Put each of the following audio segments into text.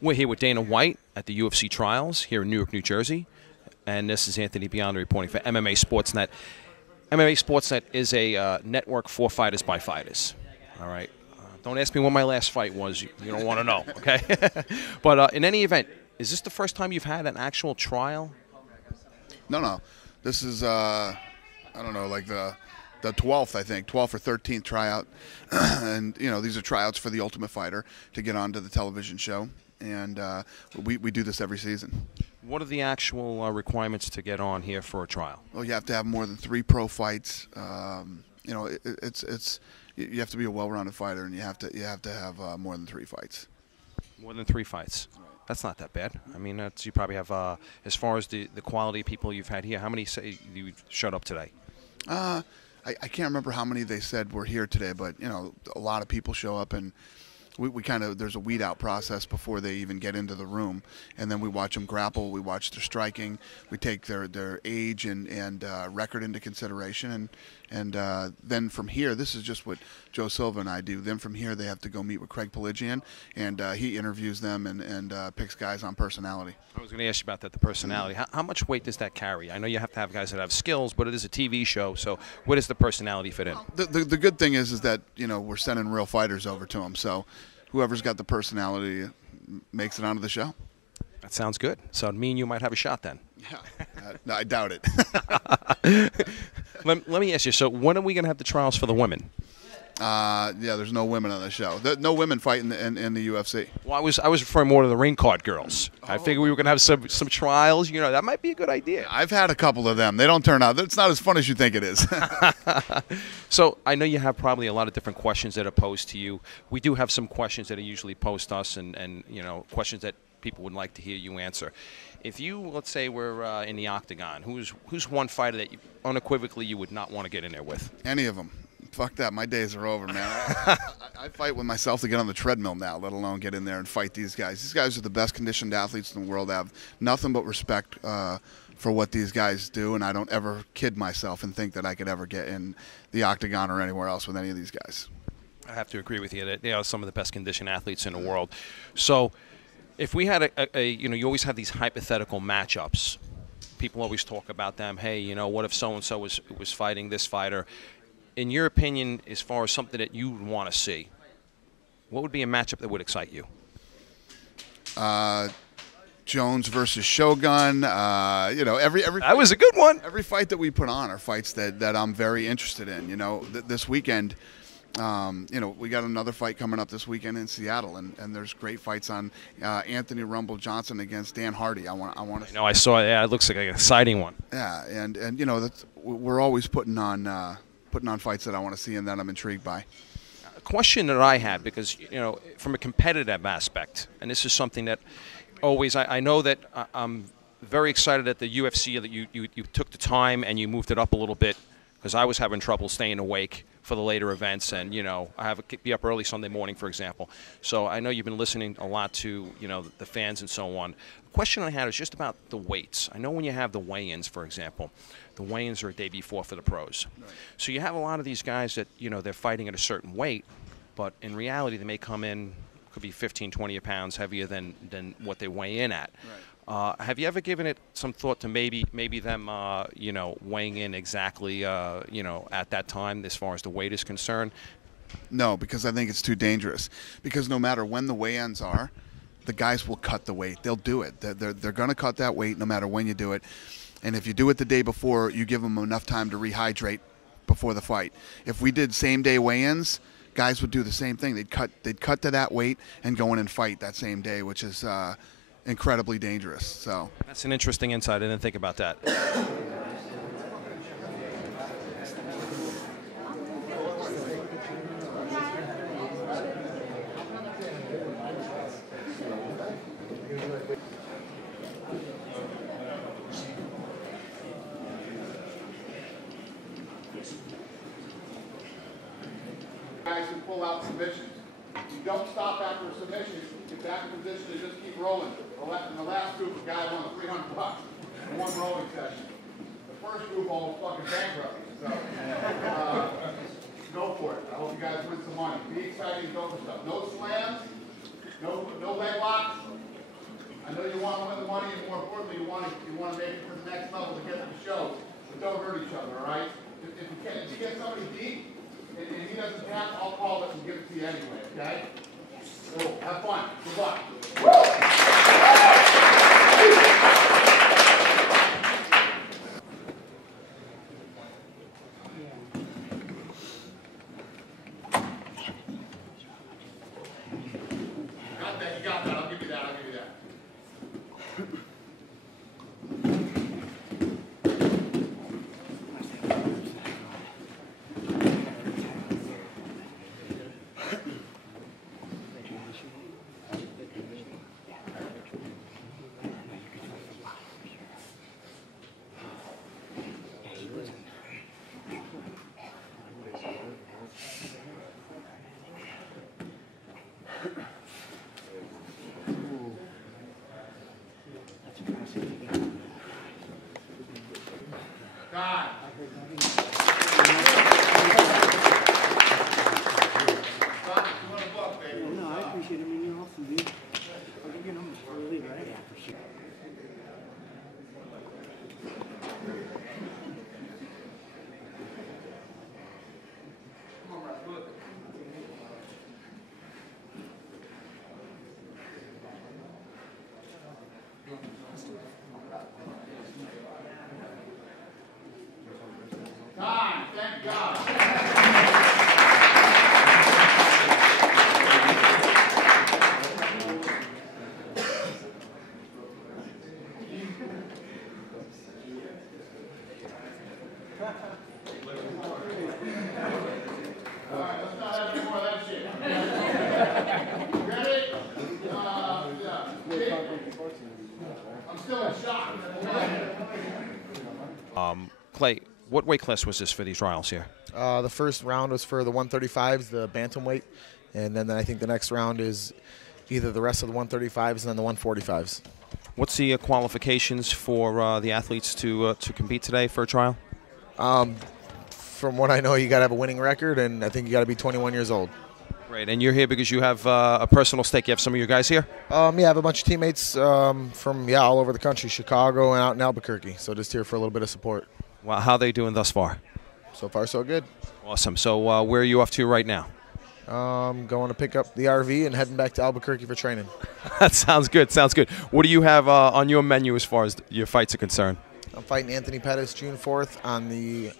We're here with Dana White at the UFC trials here in Newark, New Jersey. And this is Anthony Biondo reporting for MMA Sportsnet. MMA Sportsnet is a network for fighters by fighters. All right. Don't ask me when my last fight was. You don't want to know, okay? But in any event, is this the first time you've had an actual trial? No. This is, I don't know, like the 12th, I think, 12th or 13th tryout. And, you know, these are tryouts for The Ultimate Fighter to get onto the television show. And we do this every season. What are the actual requirements to get on here for a trial? Well, you have to have more than 3 pro fights. You know, you have to be a well-rounded fighter, and you have to have more than 3 fights. More than 3 fights. That's not that bad. I mean, you probably have, as far as the quality of people you've had here, how many say you showed up today? I can't remember how many they said were here today, but, you know, a lot of people show up, and we kind of, there's a weed out process before they even get into the room, and then we watch them grapple, we watch their striking, we take their age and record into consideration, and then from here, this is just what Joe Silva and I do. Then from here, they have to go meet with Craig Pelagian, and he interviews them and picks guys on personality. I was going to ask you about that, the personality. How much weight does that carry? I know you have to have guys that have skills, but it is a TV show, so where does the personality fit in? The good thing is that, you know, we're sending real fighters over to them, so whoever's got the personality makes it onto the show. That sounds good. So me and you might have a shot then. Yeah, no, I doubt it. Let me ask you, so when are we going to have the trials for the women? Yeah, there's no women on the show. No women fight in the UFC. Well, I was referring more to the ring card girls. I figured we were going to have some trials. You know, that might be a good idea. I've had a couple of them. They don't turn out. It's not as fun as you think it is. So I know you have probably a lot of different questions that are posed to you. We do have some questions that are usually posed to us, and you know, questions that people would like to hear you answer. If you, let's say, were in the octagon, who's one fighter that unequivocally you would not want to get in there with? Any of them. Fuck that. My days are over, man. I fight with myself to get on the treadmill now, let alone get in there and fight these guys. These guys are the best conditioned athletes in the world. I have nothing but respect for what these guys do, and I don't ever kid myself and think that I could ever get in the octagon or anywhere else with any of these guys. I have to agree with you. They are some of the best conditioned athletes in the world. So if we had you know, you always have these hypothetical matchups. People always talk about them. Hey, you know, what if so-and-so was fighting this fighter? In your opinion, as far as something that you would want to see, what would be a matchup that would excite you? Jones versus Shogun. You know, every that was a good one. Every fight that we put on are fights that I'm very interested in. You know, this weekend, you know, we got another fight coming up this weekend in Seattle, and there's great fights on Anthony Rumble Johnson against Dan Hardy. I want to. No, I saw it. Yeah, it looks like an exciting one. Yeah, and you know, we're always putting on fights that I want to see and that I'm intrigued by. A question that I had, because, you know, from a competitive aspect, and this is something that always, I know that I'm very excited at the UFC that you took the time and you moved it up a little bit, because I was having trouble staying awake for the later events, and, you know, I have to be up early Sunday morning, for example. So I know you've been listening a lot to, you know, the fans and so on. The question I had is just about the weights. I know when you have the weigh-ins, for example, the weigh-ins are a day before for the pros. Right. So you have a lot of these guys that, you know, they're fighting at a certain weight, but in reality they may come in, could be 15, 20 pounds heavier than what they weigh in at. Right. Have you ever given it some thought to maybe them, you know, weighing in exactly, you know, at that time as far as the weight is concerned? No, because I think it's too dangerous. Because no matter when the weigh-ins are, the guys will cut the weight. They'll do it. They're going to cut that weight no matter when you do it. And if you do it the day before, you give them enough time to rehydrate before the fight. If we did same-day weigh-ins, guys would do the same thing. They'd cut to that weight and go in and fight that same day, which is incredibly dangerous. So that's an interesting insight. I didn't think about that. roll out submissions. You don't stop after a submission, get back in position and just keep rolling. In the last group, a guy won $300 in one rolling session. The first group almost fucking bankrupted. So, go for it. I hope you guys win some money. Be exciting, go for stuff. No slams, no leg locks. I know you want to win the money, and more importantly, you want to make it to the next level to get to the show. But don't hurt each other, all right? If you get somebody deep and he doesn't tap, I'll call it and give it to you anyway, okay? So have fun. Good luck. You got that. I'll give you that. God. No, I appreciate it. I mean, you're awesome, dude. I'll give you a number before we leave, right? Yeah, for sure. Time, thank God. All right, let's not have any more of that shit. Ready? Yeah. I'm still in shock. Clay, what weight class was this for these trials here? The first round was for the 135s, the bantamweight, and then I think the next round is either the rest of the 135s and then the 145s. What's the qualifications for the athletes to compete today for a trial? From what I know, you got to have a winning record, and I think you got to be 21 years old. Great, and you're here because you have a personal stake. You have some of your guys here? Yeah, I have a bunch of teammates from all over the country, Chicago and out in Albuquerque. So just here for a little bit of support. Well, how are they doing thus far? So far, so good. Awesome. So where are you off to right now? Going to pick up the RV and heading back to Albuquerque for training. That sounds good. Sounds good. What do you have on your menu as far as your fights are concerned? I'm fighting Anthony Pettis June 4th on the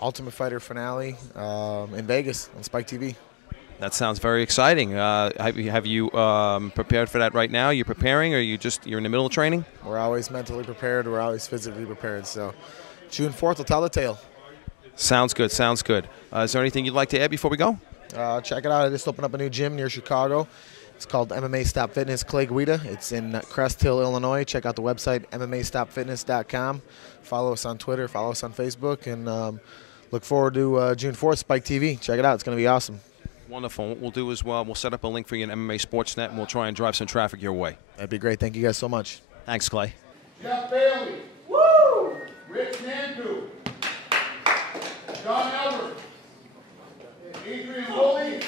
Ultimate Fighter finale in Vegas on Spike TV. That sounds very exciting. Have you prepared for that right now? You're preparing, or you're in the middle of training? We're always mentally prepared. We're always physically prepared. So June 4th will tell the tale. Sounds good. Sounds good. Is there anything you'd like to add before we go? Check it out. I just opened up a new gym near Chicago. It's called MMA Fitness Clay Guida. It's in Crest Hill, Illinois. Check out the website, MMAStopFitness.com. Follow us on Twitter. Follow us on Facebook. And look forward to June 4th, Spike TV. Check it out. It's going to be awesome. Wonderful. What we'll do as well, we'll set up a link for you in MMA Sportsnet, and we'll try and drive some traffic your way. That'd be great. Thank you guys so much. Thanks, Clay. Jeff Bailey. Woo! Rich Nandu. John Albert. Adrian Woolley.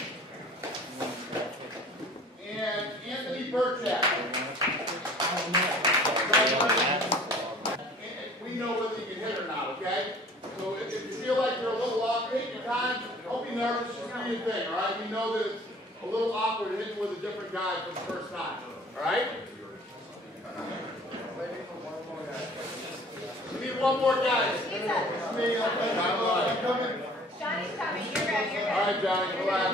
And Anthony Burchak. We know whether you can hit or not, okay? So if you feel like you're a little off, take your time. Don't be nervous. Just do your thing, all right? We know that it's a little awkward hitting with a different guy for the first time, all right? We need one more guy. It's me. Coming. Johnny's coming. You're ready. You're ready. All right, Johnny, relax.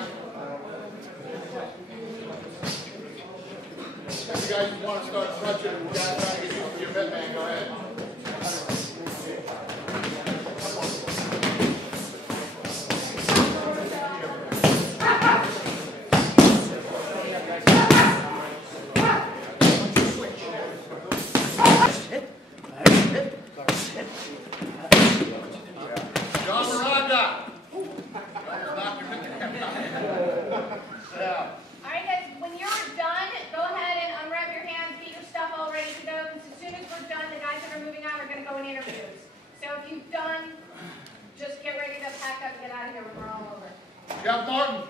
If you guys want to start touching, we got to get used to your mitt, man. Go ahead. Jeff Martin.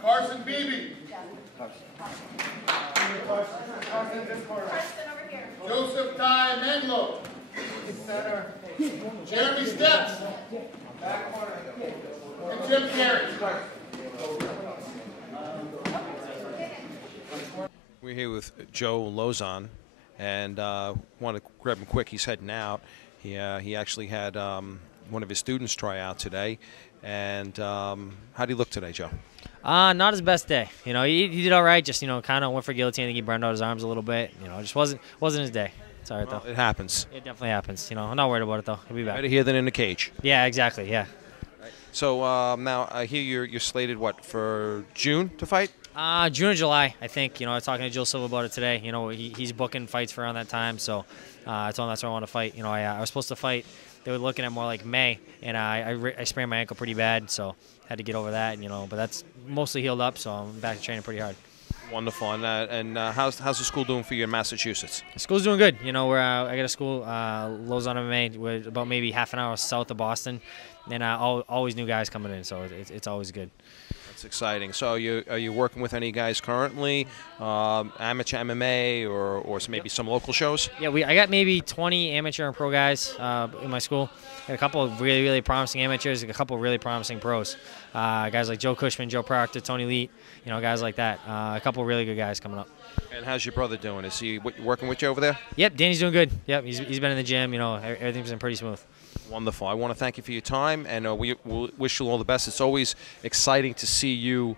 Carson Beebe. Joseph Ty Manglo. Jeremy Steps. And Jim Carey. We're here with Joe Lauzon, and want to grab him quick. He's heading out. He actually had one of his students try out today. And how did he look today, Joe? Not his best day. You know, he did all right. Just, you know, kind of went for guillotine. I think he burned out his arms a little bit. You know, just wasn't his day. It's all right, though. It happens. It definitely happens. You know, I'm not worried about it, though. He'll be back. Better here than in the cage. Yeah, exactly, yeah. So now I hear you're slated, what, for June to fight? June or July, I think. You know, I was talking to Joe Silva about it today. You know, he's booking fights for around that time. So I told him that's where I want to fight. You know, I was supposed to fight. They were looking at more like May, and I sprained my ankle pretty bad, so had to get over that. You know, but that's mostly healed up, so I'm back to training pretty hard. Wonderful. And how's the school doing for you in Massachusetts? The school's doing good. You know, I got a school, Lauzon MMA, we're about maybe half an hour south of Boston, and always new guys coming in, so it's always good. That's exciting. So are you working with any guys currently, amateur MMA or maybe some local shows? Yeah, I got maybe 20 amateur and pro guys in my school. Got a couple of really, really promising amateurs, a couple of really promising pros. Guys like Joe Cushman, Joe Proctor, Tony Leet, you know, guys like that. A couple of really good guys coming up. And how's your brother doing? Is he working with you over there? Yep, Danny's doing good. Yep, he's been in the gym. You know, everything's been pretty smooth. Wonderful. I want to thank you for your time, and we'll wish you all the best. It's always exciting to see you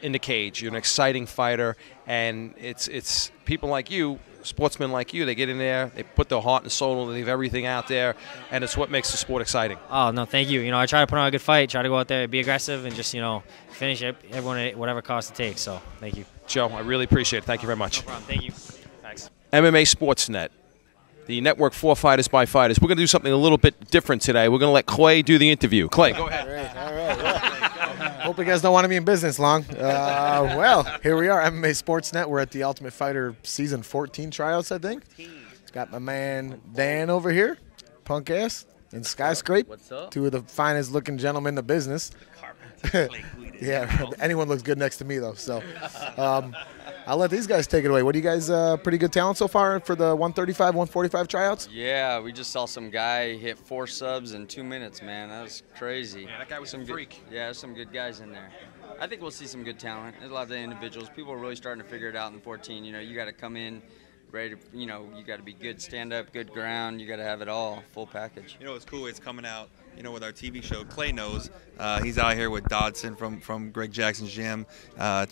in the cage. You're an exciting fighter, and it's people like you, sportsmen like you, they get in there, they put their heart and soul, they leave everything out there, and it's what makes the sport exciting. Oh, no, thank you. You know, I try to put on a good fight, try to go out there, be aggressive, and just, you know, finish everyone at whatever cost it takes. So, thank you. Joe, I really appreciate it. Thank you very much. No problem. Thank you. Thanks. MMASportsNet, the network for fighters by fighters. We're going to do something a little bit different today. We're going to let Clay do the interview. Clay, go ahead. All right. Hope you guys don't want to be in business long. Well, here we are, MMA Sportsnet. We're at the Ultimate Fighter Season 14 tryouts, I think. Got my man Dan over here, punk ass, and Skyscrape. What's up? Two of the finest looking gentlemen in the business. Yeah, anyone looks good next to me, though. So I'll let these guys take it away. What do you guys, pretty good talent so far for the 135, 145 tryouts? Yeah, we just saw some guy hit 4 subs in 2 minutes, man. That was crazy. Yeah, that guy was some freak. Yeah, there's some good guys in there. I think we'll see some good talent. There's a lot of individuals. People are really starting to figure it out in 14. You know, you got to come in ready to, you know, you got to be good stand-up, good ground. You got to have it all, full package. You know, it's cool. It's coming out, you know, with our TV show. Clay knows. He's out here with Dodson from Greg Jackson's gym,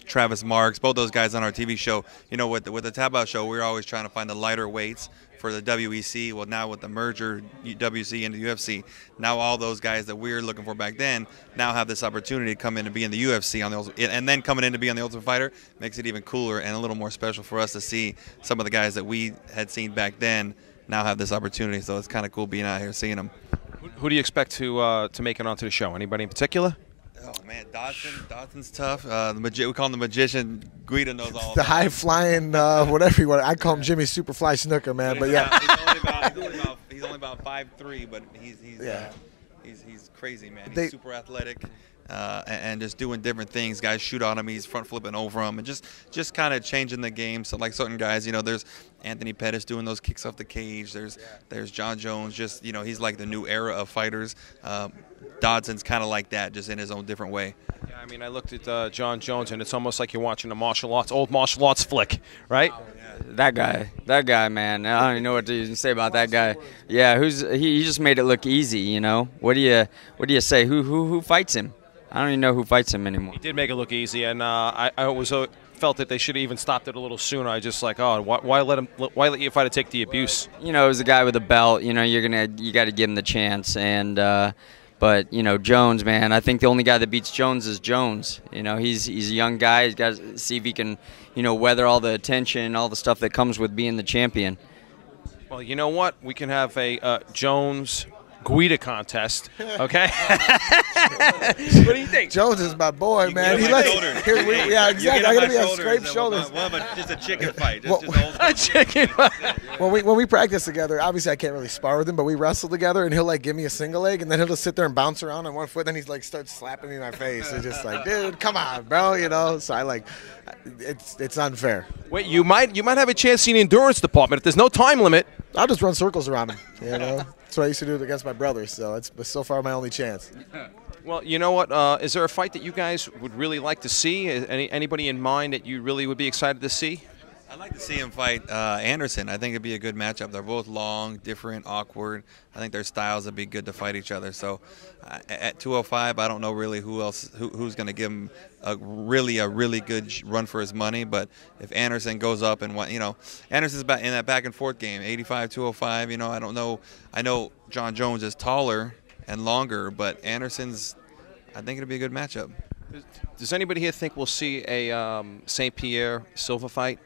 Travis Marks, both those guys on our TV show. You know, with the TapOut show, we're always trying to find the lighter weights for the WEC. Well, now with the merger, WC into UFC, now all those guys that we were looking for back then now have this opportunity to come in and be in the UFC and then coming in to be on the Ultimate Fighter makes it even cooler and a little more special for us to see some of the guys that we had seen back then now have this opportunity. So it's kind of cool being out here seeing them. Who do you expect to make it onto the show? Anybody in particular? Oh man, Dodson's tough. We call him the magician. Guida knows all. The high flying, whatever you want. I call him Jimmy Superfly Snooker, man. But yeah, he's only about 5'3", but he's crazy, man. He's super athletic. And just doing different things. Guys shoot on him, he's front flipping over him, and just kind of changing the game. So like certain guys, you know, there's Anthony Pettis doing those kicks off the cage. There's John Jones, just, you know, he's like the new era of fighters. Dodson's kind of like that, just in his own different way. Yeah, I mean, I looked at John Jones, and it's almost like you're watching a old martial arts flick, right? Oh, yeah. That guy, man. I don't even know what to even say about that guy. Yeah, he just made it look easy, you know. What do you say? Who fights him? I don't even know who fights him anymore. He did make it look easy, and I was felt that they should have even stopped it a little sooner. I just like, oh, why let you fight to take the abuse? You know, as a guy with a belt, you know, you got to give him the chance. And but you know, Jones, man, I think the only guy that beats Jones is Jones. You know, he's a young guy. He's got to see if he can, you know, weather all the attention, all the stuff that comes with being the champion. Well, you know what? We can have a Jones Guida contest. Okay. What do you think? Jones is my boy, You man. get He on my likes. shoulders. Yeah, exactly. I gotta be on scraped shoulders. We'll have just a chicken fight. Well, Just old A chicken. When we practice together, obviously I can't really spar with him, but we wrestle together, and he'll like give me a single leg, and then he'll just sit there and bounce around on one foot, and then he's like starts slapping me in my face. It's just like, dude, come on, bro, you know. So I like, it's unfair. Wait, you might have a chance in the endurance department if there's no time limit. I'll just run circles around him, you know. That's what I used to do against my brothers. So it's so far my only chance. Well, you know what? Is there a fight that you guys would really like to see? Anybody in mind that you really would be excited to see? I'd like to see him fight Anderson. I think it'd be a good matchup. They're both long, different, awkward. I think their styles would be good to fight each other. So at 205, I don't know really who's going to give him a really good run for his money. But if Anderson goes up and Anderson's in that back and forth game, 85, 205. You know, I don't know. I know John Jones is taller and longer, but Anderson's. I think it'll be a good matchup. Does anybody here think we'll see a St. Pierre Silva fight?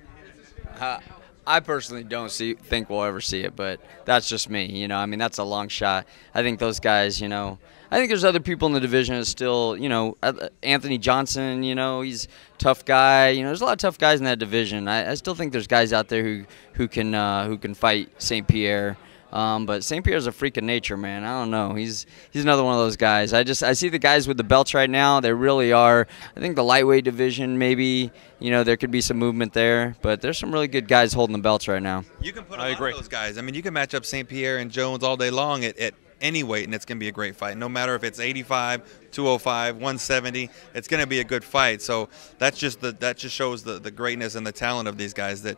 I personally don't think we'll ever see it, but that's just me. You know, I mean, that's a long shot. I think those guys, you know, I think there's other people in the division that still, you know, Anthony Johnson, you know, he's a tough guy. You know, there's a lot of tough guys in that division. I still think there's guys out there who can fight St. Pierre. But St. Pierre's a freak of nature, man. I don't know. He's another one of those guys. I see the guys with the belts right now. They really are. I think the lightweight division, maybe, you know, there could be some movement there. But there's some really good guys holding the belts right now. You can put a lot of those guys. I mean, you can match up St. Pierre and Jones all day long at any weight, and it's going to be a great fight. No matter if it's 85, 205, 170, it's going to be a good fight. So that just shows the greatness and the talent of these guys, that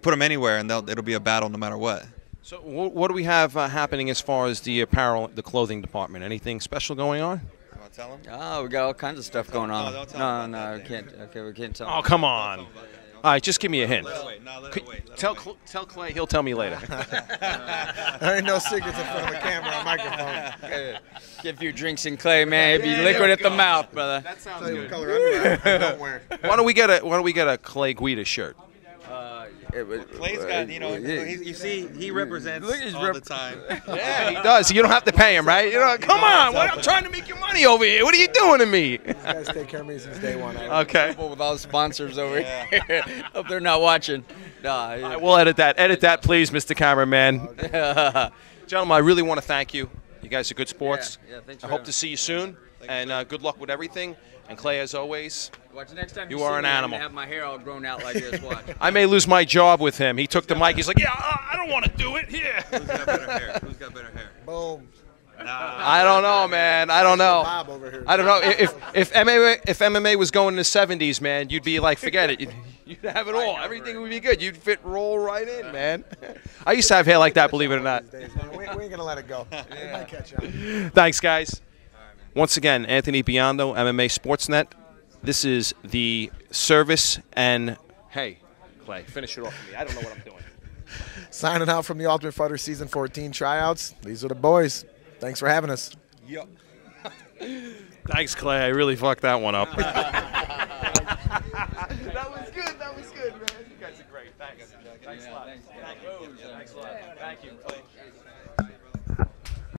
put them anywhere and it'll be a battle no matter what. So what do we have happening as far as the apparel, the clothing department? Anything special going on? You want to tell them? Oh, we got all kinds of stuff going on. No, we can't. Okay, we can't tell. Oh, come on. All right, just give me a hint. Let it wait. Tell Clay, he'll tell me later. There ain't no secrets in front of a camera or microphone. Get a few drinks in, Clay, man. It'd be liquid at the mouth, brother. That sounds Tell you good. what color underwear I don't wear. Why don't we get a Clay Guida shirt? Clay's got, you know, you see, he represents all the time. Yeah, he does. You don't have to pay him, right? You know, come on. I'm trying to make your money over here. What are you doing to me? These guys take care of me since day one. Okay. With all the sponsors over here. Hope they're not watching. I will edit that. Edit that, please, Mr. Cameraman. Gentlemen, I really want to thank you. You guys are good sports. Yeah, thanks I for hope having to see you soon. And good luck with everything. And Clay, as always, Watch next time you are an animal. I have my hair all grown out like this. Watch. I may lose my job with him. He took the mic. He's like, yeah, I don't want to do it. Yeah. Who's got better hair? Who's got better hair? Boom. I don't know, man. I don't know. Bob over here. I don't know. If MMA was going in the 70s, man, you'd be like, forget it. You'd have it all. Everything would be good. You'd roll right in, man. I used to have hair like that, believe it or not. We ain't going to let it go. It might catch on. Thanks, guys. Once again, Anthony Biondo, MMA Sportsnet. This is the service and, hey, Clay, finish it off for me. I don't know what I'm doing. Signing out from the Ultimate Fighter Season 14 tryouts. These are the boys. Thanks for having us. Yep. Thanks, Clay. I really fucked that one up. That was good. That was good, man. You guys are great. Thanks. Thanks a lot. Thanks a lot. Thank you, Clay.